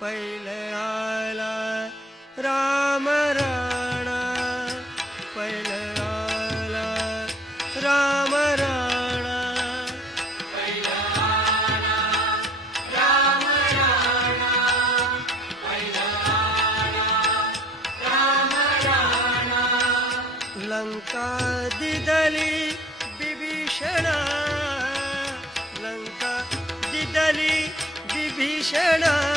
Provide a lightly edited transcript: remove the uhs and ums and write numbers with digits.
पहिले आला राम राणा, पहिले आला राम राणा, पहिला आला राम राणा, पहिला आला राम राणा. लंका दिदली विभीषणा, लंका दिदली विभीषणा.